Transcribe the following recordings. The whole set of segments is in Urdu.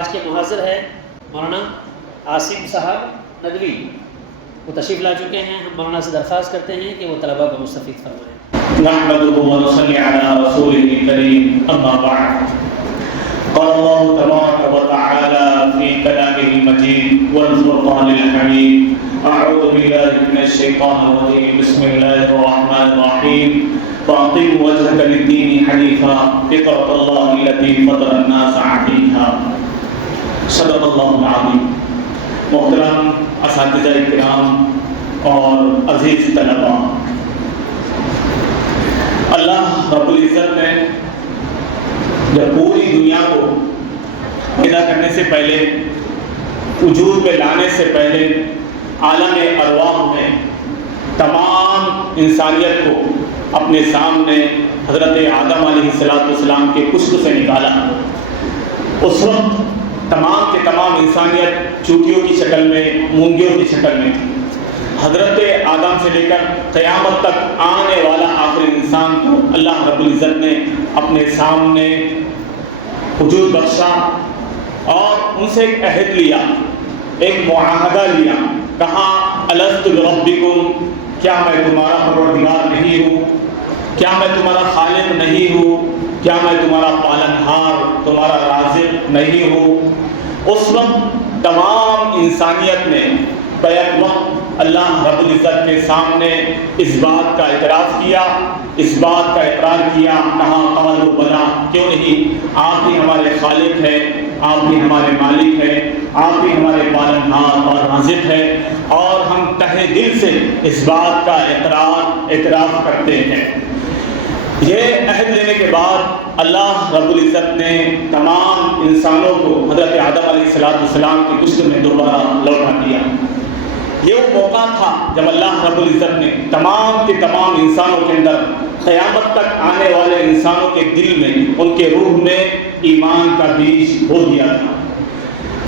آج کے محاضر ہے مولانا عاصم صاحب ندوی، وہ تشریف لا چکے ہیں۔ ہم مولانا سے درخواست کرتے ہیں کہ وہ طلباء کو مستفید فرمائیں۔ نحمده ونصلي على رسوله الكريم اما بعد قال الله تبارك وتعالى في كلامه المجيد والفرقان الحميد اعوذ بالله من الشيطان الرجيم بسم الله الرحمن الرحيم فاقم وجهك للدين حنيفا فطرة الله التي فطر الناس عليها صدق اللہ العظیم۔ محترم اساتذہ کرام اور عزیز طلباء، اللہ رب العزت نے جب پوری دنیا کو پیدا کرنے سے پہلے، وجود میں لانے سے پہلے، عالم ارواح میں تمام انسانیت کو اپنے سامنے حضرت آدم علیہ السلام کے پشت سے نکالا۔ اس وقت تمام کے تمام انسانیت چوٹیوں کی شکل میں، مونگیوں کی شکل میں تھی۔ حضرت آدم سے لے کر قیامت تک آنے والا آخری انسان کو اللہ رب العزت نے اپنے سامنے وجود بخشا اور ان سے ایک عہد لیا، ایک معاہدہ لیا۔ کہا الست بربکم، کیا میں تمہارا پروردگار نہیں ہوں؟ کیا میں تمہارا خالق نہیں ہوں؟ کیا میں تمہارا پالنہار، تمہارا رازق نہیں ہوں؟ اس وقت تمام انسانیت نے بیک وقت اللہ رب العزت کے سامنے اس بات کا اعتراف کیا، اس بات کا اقرار کیا۔ کہا قالوا بلا، کیوں نہیں، آپ ہی ہمارے خالق ہیں، آپ ہی ہمارے مالک ہیں، آپ ہی ہمارے پالنہار اور رازق ہیں، اور ہم تہہ دل سے اس بات کا اعتراف کرتے ہیں۔ یہ عہد لینے کے بعد اللہ رب العزت نے تمام انسانوں کو حضرت آدم علیہ السلام کی پشت میں دوبارہ لوٹا دیا۔ یہ وہ موقع تھا جب اللہ رب العزت نے تمام کے تمام انسانوں کے اندر، قیامت تک آنے والے انسانوں کے دل میں، ان کے روح میں ایمان کا بیج بو دیا تھا۔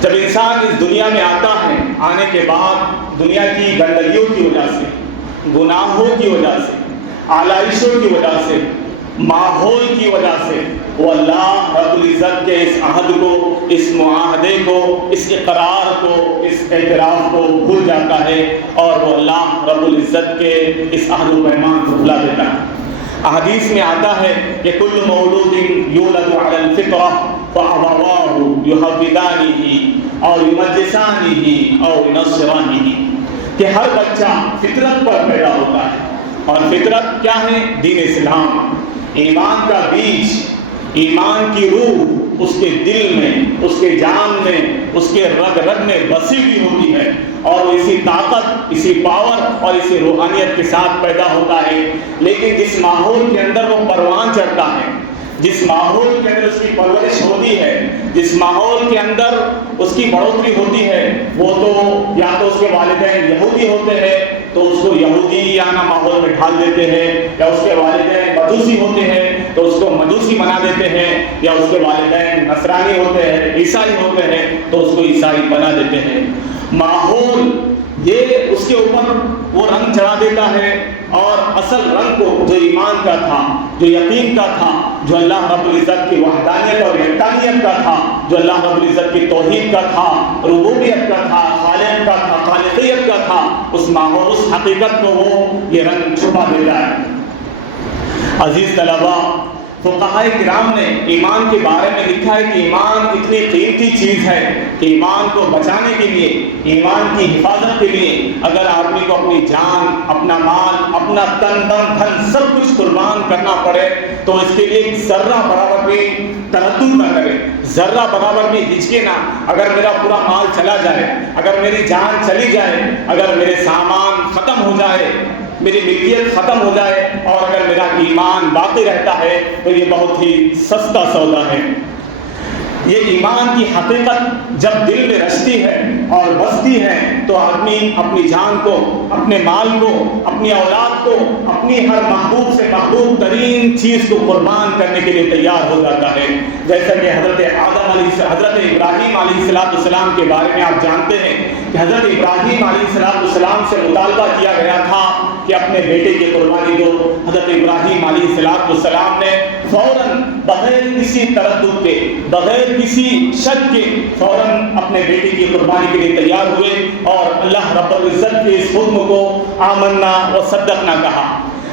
جب انسان اس دنیا میں آتا ہے، آنے کے بعد دنیا کی گندگیوں کی وجہ سے، گناہوں کی وجہ سے، آلائشوں کی وجہ سے، ماحول کی وجہ سے، وہ اللہ رب العزت کے اس عہد کو، اس معاہدے کو، اس اقرار کو، اس اعتراف کو بھول جاتا ہے، اور وہ اللہ رب العزت کے اس عہد و پیمان کو بھلا دیتا ہے۔ احادیث میں آتا ہے کہ کل مولود یولد علی الفطرہ فابواہ یحودانہ او یمجسانہ او ینصرانہ، کہ ہر بچہ فطرت پر پیدا ہوتا ہے، اور فطرت کیا ہے؟ دین اسلام، ایمان کا بیج، ایمان کی روح اس کے دل میں، اس کے جان میں، اس کے رگ رگ میں بسی ہوئی ہوتی ہے، اور وہ اسی طاقت، اسی پاور اور اسی روحانیت کے ساتھ پیدا ہوتا ہے۔ لیکن جس ماحول کے اندر وہ پروان چڑھتا ہے، جس ماحول کے اندر اس کی پرورش ہوتی ہے، جس ماحول کے اندر اس کی بڑھوتری ہوتی ہے، وہ تو یا تو اس کے والدین یہودی ہوتے ہیں تو اس کو یہودیانہ ماحول میں ڈھال دیتے ہیں، یا اس کے والدین مجوسی ہوتے ہیں تو اس کو مجوسی بنا دیتے ہیں، یا اس کے والدین نصرانی ہوتے ہیں، عیسائی ہوتے ہیں تو اس کو عیسائی بنا دیتے ہیں۔ ماحول یہ اس کے اوپر وہ رنگ چڑھا دیتا ہے، اور اصل رنگ کو جو ایمان کا تھا، جو یقین کا تھا، جو اللہ رب العزت کی وحدانیت اور یکتانیت کا تھا، جو اللہ رب العزت کی توحید کا تھا، ربوبیت کا تھا، خالق کا تھا، خالقیت کا تھا، اس ماحول، اس حقیقت کو وہ یہ رنگ چھپا دیتا ہے۔ عزیز طلباء، فقہائے کرام نے ایمان کے بارے میں لکھا ہے کہ ایمان اتنی قیمتی چیز ہے کہ ایمان کو بچانے کے لیے، ایمان کی حفاظت کے لیے اگر آدمی کو اپنی جان، اپنا مال، اپنا تن من دھن سب کچھ قربان کرنا پڑے تو اس کے لیے ذرہ برابر بھی تردد نہ کرے، ذرہ برابر بھی ہچکے نہ۔ اگر میرا پورا مال چلا جائے، اگر میری جان چلی جائے، اگر میرے سامان ختم ہو جائے، میری ملکیت ختم ہو جائے، اور اگر میرا ایمان باقی رہتا ہے تو یہ بہت ہی سستا سودا ہے۔ یہ ایمان کی حقیقت جب دل میں رچتی ہے اور بستی ہے تو آدمی اپنی جان کو، اپنے مال کو، اپنی اولاد کو، اپنی ہر محبوب سے محبوب ترین چیز کو قربان کرنے کے لیے تیار ہو جاتا ہے۔ جیسا کہ حضرت ابراہیم علیہ السلام کے بارے میں آپ جانتے ہیں کہ حضرت ابراہیم علیہ السلام سے مطالبہ کیا گیا تھا کہ اپنے بیٹے کی قربانی دو. حضرت ابراہیم علیہ السلام نے فوراً بغیر کسی تردد کے، بغیر کسی شک کے فوراً اپنے بیٹے کی قربانی کے لیے تیار ہوئے اور اللہ رب العزت کے اس حکم کو آمنا و صدقنا کہا.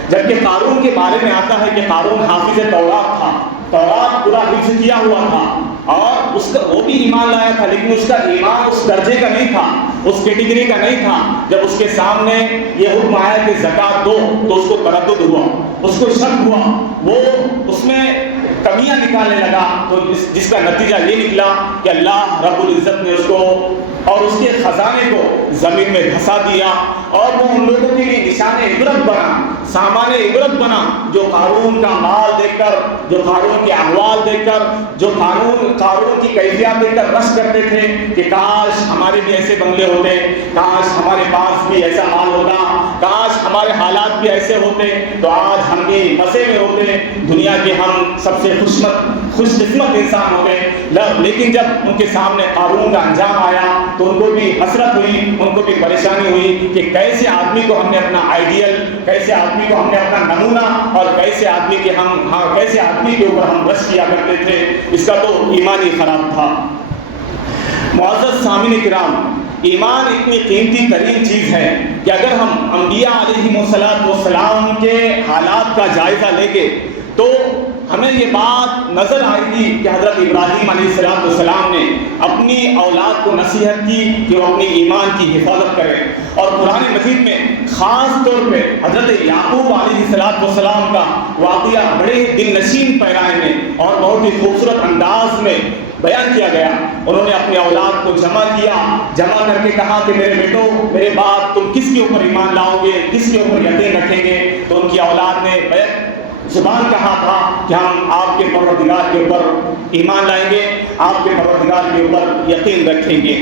جبکہ قارون کے بارے میں آتا ہے کہ قارون حافظ تورات تھا، تورات پورا حفظ کیا ہوا تھا اور اس کا وہ بھی ایمان لایا تھا، لیکن اس کا ایمان اس درجے کا نہیں تھا، اس کیٹیگری کا نہیں تھا. جب اس کے سامنے یہ حکم آیا کہ زکوٰۃ دو تو اس کو تردد ہوا، اس کو شک ہوا، وہ اس میں کمیاں نکالنے لگا. تو جس کا نتیجہ یہ نکلا کہ اللہ رب العزت نے اس کو اور اس کے خزانے کو زمین میں دھسا دیا اور وہ ان لوگوں کے لیے نشان عبرت بنا، سامان عبرت بنا جو قارون کا مال دیکھ کر، جو قارون کے احوال دیکھ کر، جو قارون کی کیفیات دیکھ کر رشک کرتے تھے کہ کاش ہمارے بھی ایسے بنگلے ہوتے، کاش ہمارے پاس بھی ایسا مال ہوتا، کاش ہمارے حالات بھی ایسے ہوتے تو آج ہم بھی مزے میں ہوتے، دنیا کے ہم سب سے خوش قسمت انسان ہوتے. لیکن جب ان کے سامنے قارون کا انجام آیا تو ان کو بھی حسرت ہوئی، ان کو بھی پریشانی ہوئی کہ کیسے آدمی کو ہم نے اپنا آئیڈیل، کیسے آدمی کو ہم نے اپنا نمونہ اور کیسے آدمی کے اوپر ہم رش کیا کرتے تھے. اس کا تو ایمان ہی خراب تھا. معزز سامعین کرام، ایمان اتنی قیمتی ترین چیز ہے کہ اگر ہم انبیاء علیہ السلام کے حالات کا جائزہ لیں گے تو ہمیں یہ بات نظر آئے گی کہ حضرت ابراہیم علیہ السلام نے اپنی اولاد کو نصیحت کی کہ وہ اپنی ایمان کی حفاظت کرے. اور قرآن مجید میں خاص طور پہ حضرت یعقوب علیہ السلام کا واقعہ بڑے دل نشین پیرائے میں اور بہت ہی خوبصورت انداز میں بیان کیا گیا. انہوں نے اپنی اولاد کو جمع کیا، جمع کر کے کہا کہ میرے بیٹو، میرے باپ، تم کس کے اوپر ایمان لاؤ گے، کس کے اوپر یقین رکھیں گے؟ تو ان کی اولاد نے زبان کہا تھا کہ ہم آپ کے پروردگار کے اوپر ایمان لائیں گے، آپ کے پروردگار کے اوپر یقین رکھیں گے.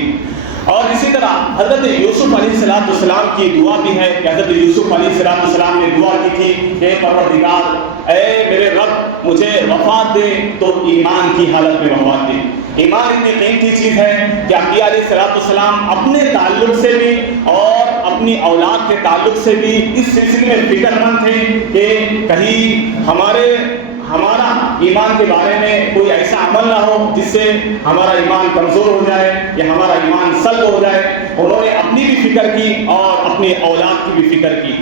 اور اسی طرح حضرت یوسف علیہ السلام کی دعا بھی ہے کہ حضرت یوسف علیہ السلام نے دعا کی تھی کہ پروردگار، اے میرے رب مجھے وفات دے تو ایمان کی حالت میں وفات دے. ایمان اتنی قیمتی چیز ہے کہ انبیاء علیہ السلام اپنے تعلق سے بھی اور اپنی اولاد کے تعلق سے بھی اس سلسلے میں فکر مند تھے کہ کہیں ہمارا ایمان کے بارے میں کوئی ایسا عمل نہ ہو جس سے ہمارا ایمان کمزور ہو جائے یا ہمارا ایمان سلب ہو جائے. انہوں نے اپنی بھی فکر کی اور اپنی اولاد کی بھی فکر کی.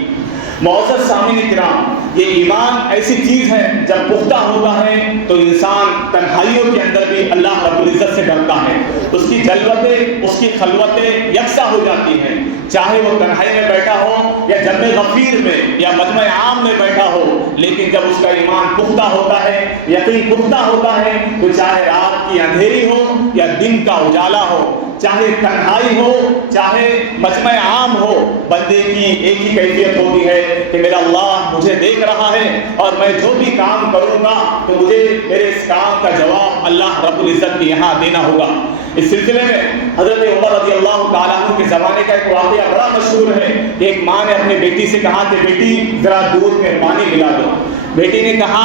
معزز سامعین کرام، یہ ایمان ایسی چیز ہے جب پختہ ہوتا ہے تو انسان تنہائیوں کے اندر بھی اللہ رب العزت سے ڈرتا ہے. اس کی جلوتیں، اس کی خلوتیں یکساں ہو جاتی ہیں، چاہے وہ تنہائی میں بیٹھا ہو یا جنب غفیر میں یا مجمع عام میں بیٹھا ہو. لیکن جب اس کا ایمان پختہ ہوتا ہے، یقین پختہ ہوتا ہے، تو چاہے رات کی اندھیری ہو یا دن کا اجالا ہو، چاہے تنہائی ہو چاہے مجمع عام ہو، بندے کی ایک ہی کیفیت ہوتی ہے کہ میرا اللہ مجھے دیکھ رہا ہے اور میں جو بھی کام کروں گا تو مجھے میرے اس کام کا جواب اللہ رب العزت کے یہاں دینا ہوگا. اس سلسلے میں حضرت عمر رضی اللہ تعالیٰ عنہ کے زمانے کا ایک واقعہ بڑا مشہور ہے کہ ایک ماں نے اپنی بیٹی سے کہا کہ بیٹی ذرا دودھ میں پانی ملا دو. بیٹی نے کہا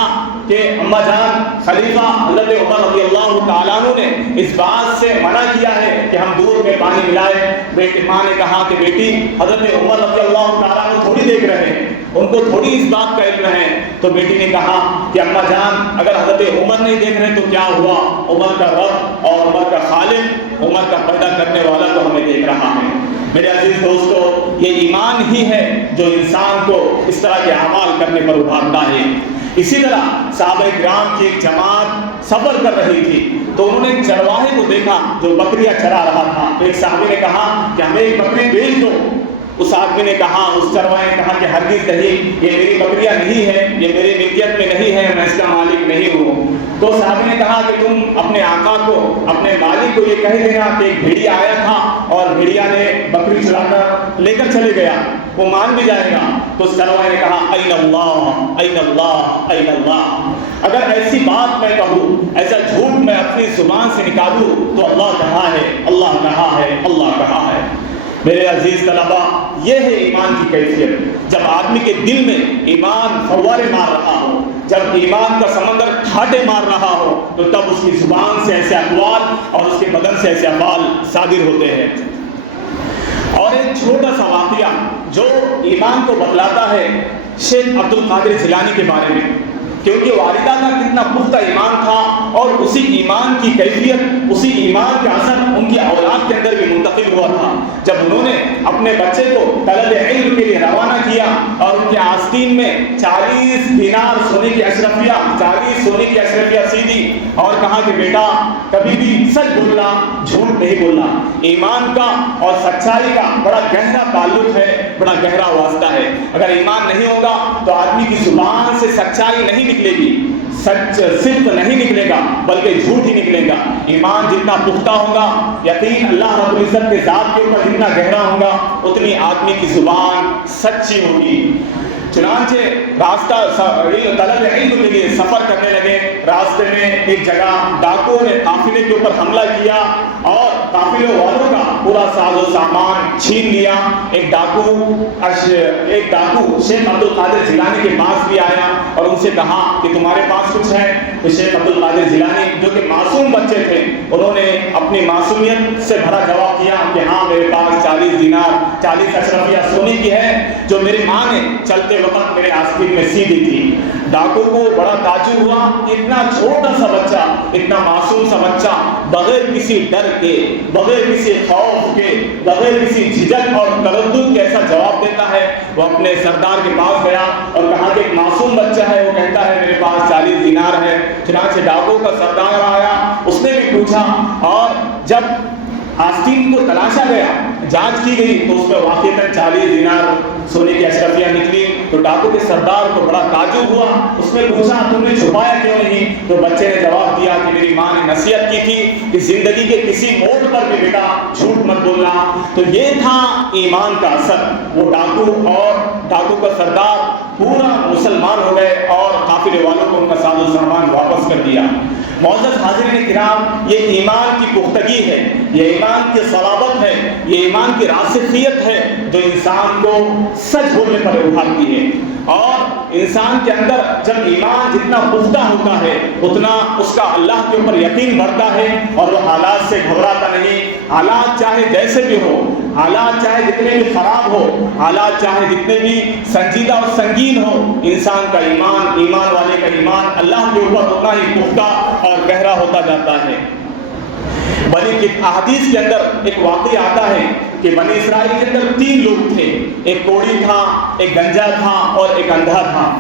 کہ اماں جان، خلیفہ حضرت عمر رضی اللہ تعالیٰ عنہ نے اس بات سے منع کیا ہے کہ ہم دودھ میں پانی ملائیں. ماں نے کہا کہ بیٹی، حضرت عمر رضی اللہ تعالیٰ عنہ تھوڑی دیکھ رہے ہیں، ان کو تھوڑی اس بات کا علم ہے. تو بیٹی نے کہا کہ اماں جان، اگر حضرت عمر نہیں دیکھ رہے تو کیا ہوا؟ عمر کا رب اور عمر کا خالق، عمر کا پیدا کرنے والا تو ہمیں دیکھ رہا ہے. میرے عزیز دوستو، یہ ایمان ہی ہے جو انسان کو اس طرح کے اعمال کرنے پر ابھارتا ہے. اسی طرح صحابہ کرام کی ایک جماعت سفر کر رہی تھی تو انہوں نے ایک چرواہے کو دیکھا جو بکریاں چرا رہا تھا. ایک صحابی نے کہا کہ ہمیں ایک بکری بیچ دو. اس آدمی نے کہا، اس چرواہے نے کہا کہ ہرگز نہیں، یہ میری بکریاں نہیں ہے، یہ میری ملکیت میں نہیں ہے، میں اس کا مالک نہیں ہوں. تو صحابی نے کہا کہ تم اپنے آقا کو، اپنے مالک کو یہ کہہ دینا کہ ایک بھیڑیا آیا تھا اور بھیڑیا نے بکری چلا کر لے کر چلے گیا، وہ مان بھی جائے گا. تو اس چرواہے نے کہا این اللہ این اللہ این اللہ. اگر ایسی بات میں کہوں، ایسا جھوٹ میں اپنی زبان سے نکالوں تو اللہ کہا ہے، اللہ کہا ہے، اللہ کہا ہے. میرے عزیز طلبہ، یہ ہے ایمان کی کیفیت. جب آدمی کے دل میں ایمان فوارے مار رہا ہو، جب ایمان کا سمندر ٹھاٹے مار رہا ہو، تو تب اس کی زبان سے ایسے اقوال اور اس کے بدن سے ایسے افعال صادر ہوتے ہیں. اور ایک چھوٹا سا واقعہ جو ایمان کو بتلاتا ہے شیخ عبد القادر جیلانی کے بارے میں، کیونکہ والدہ کا کتنا پختہ ایمان تھا اور اسی ایمان کی کیفیت، اسی ایمان کا اثر ان کی اولاد کے اندر بھی منتقل ہوا تھا۔ جب انہوں نے اپنے بچے کو طلب علم کے لیے روانہ کیا اور ان کے آستین میں 40 دینار سونے کی اشرفیہ 40 سونے کی اشرفیہ سیدھی اور کہا کہ بیٹا کبھی بھی سچ بولنا، جھوٹ نہیں بولنا۔ ایمان کا اور سچائی کا بڑا گہرا تعلق ہے، بڑا گہرا واسطہ ہے۔ اگر ایمان نہیں ہوگا تو آدمی کی زبان سے سچائی نہیں نکلے گی، سچ صدق نہیں نکلے گا بلکہ جھوٹ ہی نکلے گا۔ ایمان جتنا پختہ ہوگا، یقین اللہ رب العزت کے ذات کے اوپر جتنا گہرا ہوگا، اتنی آدمی کی زبان سچی ہوگی۔ چنانچہ راستہ طلب علم کے لیے سفر کرنے لگے۔ راستے میں ایک جگہ ڈاکوؤں نے قافلے کے اوپر حملہ کیا اور قافلے والوں کا پورا ساز و سامان چھین لیا۔ ایک ڈاکو شیخ عبد القادر جیلانی کے پاس بھی آیا اور ان سے کہا کہ تمہارے پاس کچھ ہے؟ تو شیخ عبد القادر جیلانی جو کہ معصوم بچے تھے، انہوں نے اپنی معصومیت سے بھرا جواب دیا کہ ہاں میرے پاس 40 دینار 40 اشرفیہ سونے کی ہے جو میری ماں نے چلتے وقت میرے آستین میں سی دی تھی۔ ڈاکو کو بڑا تعجب ہوا کہ اتنا چھوٹا سا بچہ، اتنا معصوم سا بچہ بغیر کسی ڈر کے، بغیر کسی خوف کے، بغیر کسی جھجک اور تردد کے ایسا جواب دیتا ہے۔ وہ اپنے سردار کے پاس گیا اور کہا کہ ایک معصوم بچہ ہے، وہ کہتا ہے میرے پاس 40 دینار ہے۔ چنانچہ ڈاکو کا سردار آیا، اس نے بھی پوچھا اور جب آستین کو تلاشا گیا، جانچ کی گئی تو اس میں واقعتاً 40 دینار سونے کی اشرفیہ نکلی۔ تو ڈاکو کے سردار کو بڑا تعجب ہوا، اس نے پوچھا تم نے چھپایا کیوں نہیں؟ تو بچے نے جواب دیا کہ میری ماں نے نصیحت کی تھی کہ زندگی کے کسی موڑ پر بھی بیٹا جھوٹ مت بولنا۔ تو یہ تھا ایمان کا اثر۔ وہ ڈاکو کا سردار پورا مسلمان ہو گئے اور قافلے والوں کو ان کا ساز و سامان واپس کر دیا۔ معزز حاضرین کرام، یہ ایمان کی پختگی ہے، یہ ایمان کی صلابت ہے، یہ ایمان کی راسخیت ہے جو انسان کو سچ بولنے پر ابھارتی ہے۔ اور انسان کے اندر جب ایمان جتنا پختہ ہوتا ہے اتنا اس کا اللہ کے اوپر یقین بڑھتا ہے اور وہ حالات سے گھبراتا نہیں۔ حالات چاہے جیسے بھی ہو، حالات چاہے جتنے بھی خراب ہو، حالات چاہے جتنے بھی سنجیدہ اور سنگین ہو، انسان کا ایمان والے کا ایمان اللہ کے اوپر اتنا ہی پختہ اور گہرا ہوتا جاتا ہے۔ بنی احادیث کے اندر ایک واقعہ آتا ہے کہ بنی اسرائیل کے اندر 3 لوگ تھے، ایک کوڑی تھا، ایک گنجا تھا اور ایک اندھا تھا۔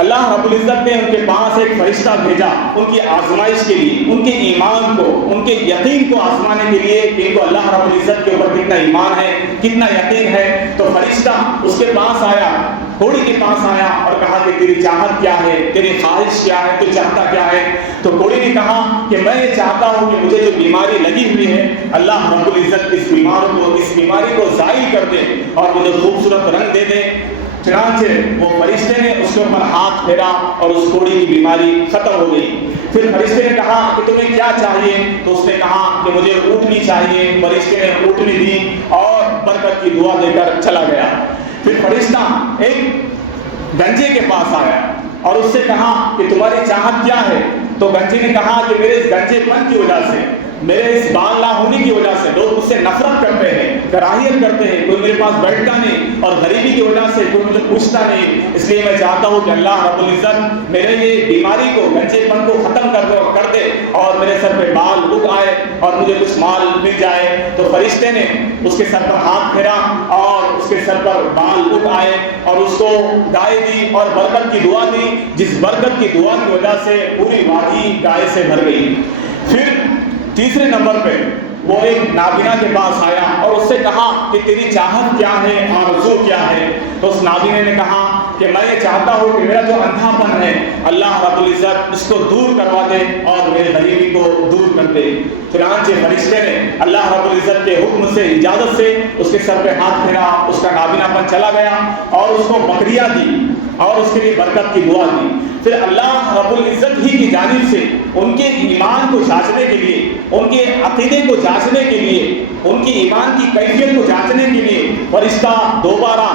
اللہ رب العزت نے ان کے پاس ایک فرشتہ بھیجا ان کی آزمائش کے لیے، ان کے ایمان کو، ان کے یقین کو آزمانے کے لیے کہ ان کو اللہ رب العزت کے اوپر کتنا ایمان ہے، کتنا یقین ہے۔ تو فرشتہ اس کے پاس آیا، کوڑی کے پاس آیا اور کہا کہ تیری چاہت کیا ہے، تیری خواہش کیا ہے، تو چاہتا کیا ہے؟ تو کوڑی نے کہا کہ میں یہ چاہتا ہوں کہ مجھے جو بیماری لگی ہوئی ہے اللہ رب العزت اس بیماری کو زائل کر دے اور مجھے خوبصورت رنگ دے دے۔ چنانچہ وہ فرشتے نے اس کے اوپر ہاتھ پھیرا اور اس کوڑی کی بیماری ختم ہو گئی۔ پھر فرشتے نے کہا کہ تمہیں کیا چاہیے؟ تو اس نے کہا کہ مجھے اونٹنی چاہیے۔ فرشتے نے اونٹنی دی اور برکت کی دعا دے کر چلا گیا۔ پھر فرشتہ ایک گنجے کے پاس آیا اور اس سے کہا کہ تمہاری چاہت کیا ہے؟ تو گنجے نے کہا کہ میرے اس گنجے پن کی وجہ سے، میرے اس بال نہ ہونے کی وجہ سے لوگ مجھ سے نفرت کرتے ہیں، کراہیت کرتے ہیں، کوئی میرے پاس بیٹھتا نہیں اور غریبی کی وجہ سے کوئی مجھے پوچھتا نہیں، اس لیے میں چاہتا ہوں کہ اللہ رب العزت میرے یہ بیماری کو، گنجے پن کو ختم کر دے اور میرے سر پہ بال اگ آئے اور مجھے کچھ مال مل جائے۔ تو فرشتے نے اس کے سر پر ہاتھ پھیرا اور اس کے سر پر بال اگ آئے اور اس کو گائے دی اور برکت کی دعا دی، جس برکت کی دعا کی وجہ سے پوری وادی گائے سے بھر گئی۔ پھر تیسرے نمبر پہ وہ ایک نابینا کے پاس آیا اور اس سے کہا کہ تیری چاہت کیا ہے، آرزو کیا ہے؟ تو اس نابینے نے کہا کہ میں یہ چاہتا ہوں کہ میرا جو اندھا پن ہے اللہ رب العزت اس کو دور کروا دے اور میرے غریبی کو دور کر دے۔ چنانچہ فرشتے نے اللہ رب العزت کے حکم سے، اجازت سے اس کے سر پہ ہاتھ پھیرا، اس کا نابینا پن چلا گیا اور اس کو بکریاں دی اور اس کے لیے برکت کی دعا دی۔ پھر اللہ رب العزت ہی کی جانب سے ان کے ایمان کو جانچنے کے لیے، ان کے عقیدے کو جانچنے کے لیے، ان کی ایمان کی کیفیت کو جانچنے کے لیے فرشتہ دوبارہ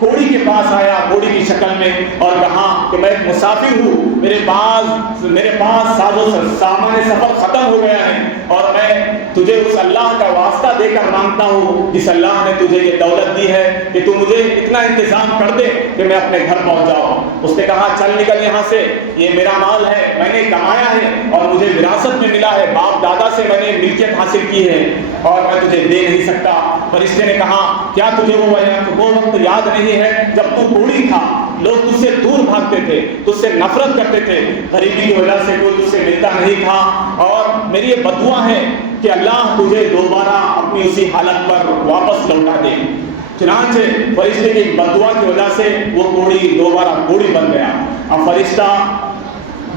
کوڑی کے پاس آیا کوڑی کی شکل میں اور کہا کہ میں ایک مسافر ہوں، میرے پاس ساز و سامان سفر ختم ہو گیا ہے اور میں تجھے اس اللہ کا واسطہ دے کر مانگتا ہوں جس اللہ نے تجھے یہ دولت دی ہے کہ تو مجھے اتنا انتظام کر دے کہ میں اپنے گھر پہنچ جاؤں۔ اس نے کہا چل نکل یہاں سے، یہ میرا مال ہے، میں نے کمایا ہے اور مجھے وراثت میں ملا ہے، باپ دادا سے میں نے ملکیت حاصل کی ہے اور میں تجھے دے نہیں سکتا۔ فرشتے نے کہا کیا تجھے وہ وقت یاد نہیں ہے جب تو کوڑی تھا، لوگ تجھ سے دور بھاگتے تھے، تجھ سے نفرت کرتے تھے، غریبی کی وجہ سے کوئی تجھ سے ملتا نہیں تھا، اور میری یہ بدعا ہے کہ اللہ تجھے دوبارہ اپنی اسی حالت پر واپس لوٹا دے۔ چنانچہ فرشتے کی بدعا کی وجہ سے وہ کوڑی دوبارہ کوڑی بن گیا۔ اب فرشتہ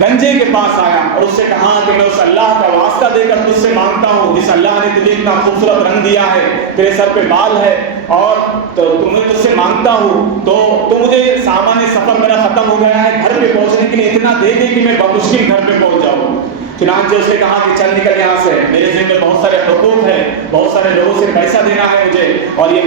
گنجے کے پاس آیا اور اس سے کہا کہ میں اس اللہ کا واسطہ دے کر تجھ سے مانگتا ہوں جس اللہ نے تجھے اتنا خوبصورت رنگ دیا ہے، تیرے سر پہ بال ہے اور تمہیں تجھ سے مانگتا ہوں تو مجھے سامان سفر میرا ختم ہو گیا ہے، گھر پہ پہنچنے کے لیے اتنا دے دے کہ میں بمشکل گھر پہ پہنچ جاؤں۔ چنانچہ اس نے کہا کہ چل نکل یہاں سے، میرے ذمہ بہت سارے حقوق ہیں، بہت سارے لوگوں سے پیسہ دینا ہے مجھے، اور یہ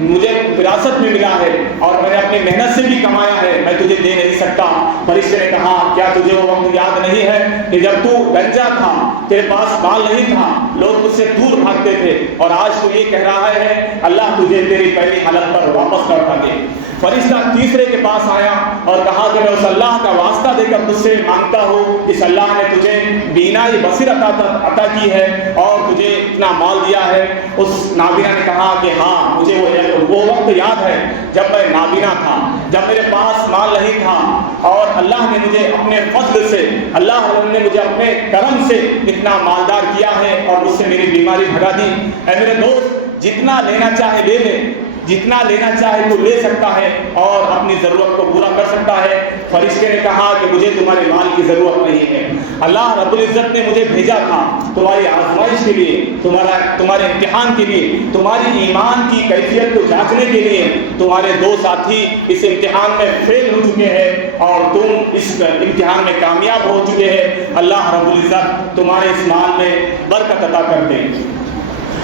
مجھے وراثت میں ملا ہے اور میں نے اپنی محنت سے بھی کمایا ہے، میں تجھے دے نہیں سکتا۔ فرشتے نے کہا کیا تجھے وہ وقت یاد نہیں ہے کہ جب تو گنجا تھا، تیرے پاس مال نہیں تھا، لوگ تجھ سے دور بھاگتے تھے، اور آج تو یہ کہہ رہا ہے اللہ تجھے تیری پہلی حالت پر واپس لوٹا دے۔ فرشتہ تیسرے کے پاس آیا اور کہا کہ میں اس اللہ کا واسطہ دے کر تجھ سے مانگتا ہوں جس اللہ نے تجھے بینائی بصیرت عطا کی ہے اور تجھے اتنا مال دیا ہے۔ اس نابینا نے کہا کہ ہاں مجھے وہ وقت یاد ہے جب میں نابینا تھا، جب میرے پاس مال نہیں تھا، اور اللہ نے مجھے اپنے فضل سے، اللہ نے مجھے اپنے کرم سے اتنا مالدار کیا ہے اور مجھ سے میری بیماری بھگا دی۔ اے میرے دوست، جتنا لینا چاہے لے لے، جتنا لینا چاہے تو لے سکتا ہے اور اپنی ضرورت کو پورا کر سکتا ہے۔ فرشتے نے کہا کہ مجھے تمہارے مال کی ضرورت نہیں ہے، اللہ رب العزت نے مجھے بھیجا تھا تمہاری آزمائش کے لیے، تمہارے امتحان کے لیے، تمہاری ایمان کی کیفیت کو جانچنے کے لیے۔ تمہارے دو ساتھی اس امتحان میں فیل ہو چکے ہیں اور تم اس امتحان میں کامیاب ہو چکے ہیں، اللہ رب العزت تمہارے اس مال میں برکت عطا کر دے۔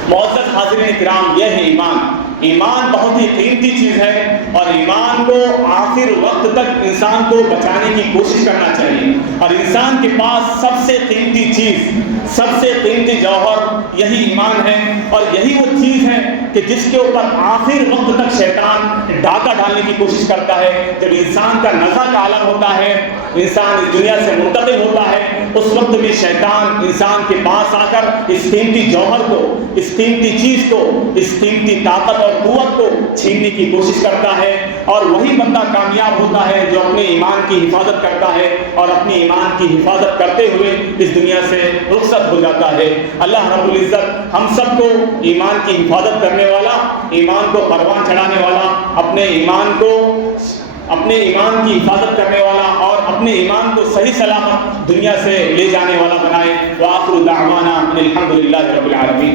معزز حاضرین کرام، یہ ہے ایمان۔ ایمان بہت ہی قیمتی چیز ہے اور ایمان کو آخر وقت تک انسان کو بچانے کی کوشش کرنا چاہیے، اور انسان کے پاس سب سے قیمتی چیز، سب سے قیمتی جوہر یہی ایمان ہے، اور یہی وہ چیز ہے کہ جس کے اوپر آخر وقت تک شیطان ڈاکہ ڈالنے کی کوشش کرتا ہے۔ جب انسان کا نزع کا عالم ہوتا ہے، انسان اس دنیا سے منتقل ہوتا ہے، اس وقت بھی شیطان انسان کے پاس آ کر اس قیمتی جوہر کو، اس قیمتی چیز کو، اس قیمتی طاقت اور قوت کو چھیننے کی کوشش کرتا ہے، اور وہی بندہ کامیاب ہوتا ہے جو اپنے ایمان کی حفاظت کرتا ہے اور اپنی ایمان کی حفاظت کرتے ہوئے اس دنیا سے رخصت ہو جاتا ہے۔ اللہ رب العزت ہم سب کو ایمان کی حفاظت کرنے والا، ایمان کو پروان چڑھانے والا، اپنے ایمان کی حفاظت کرنے والا اور اپنے ایمان کو صحیح سلامت دنیا سے لے جانے والا بنائے۔ وآخر دعوانا الحمدللہ رب العالمین۔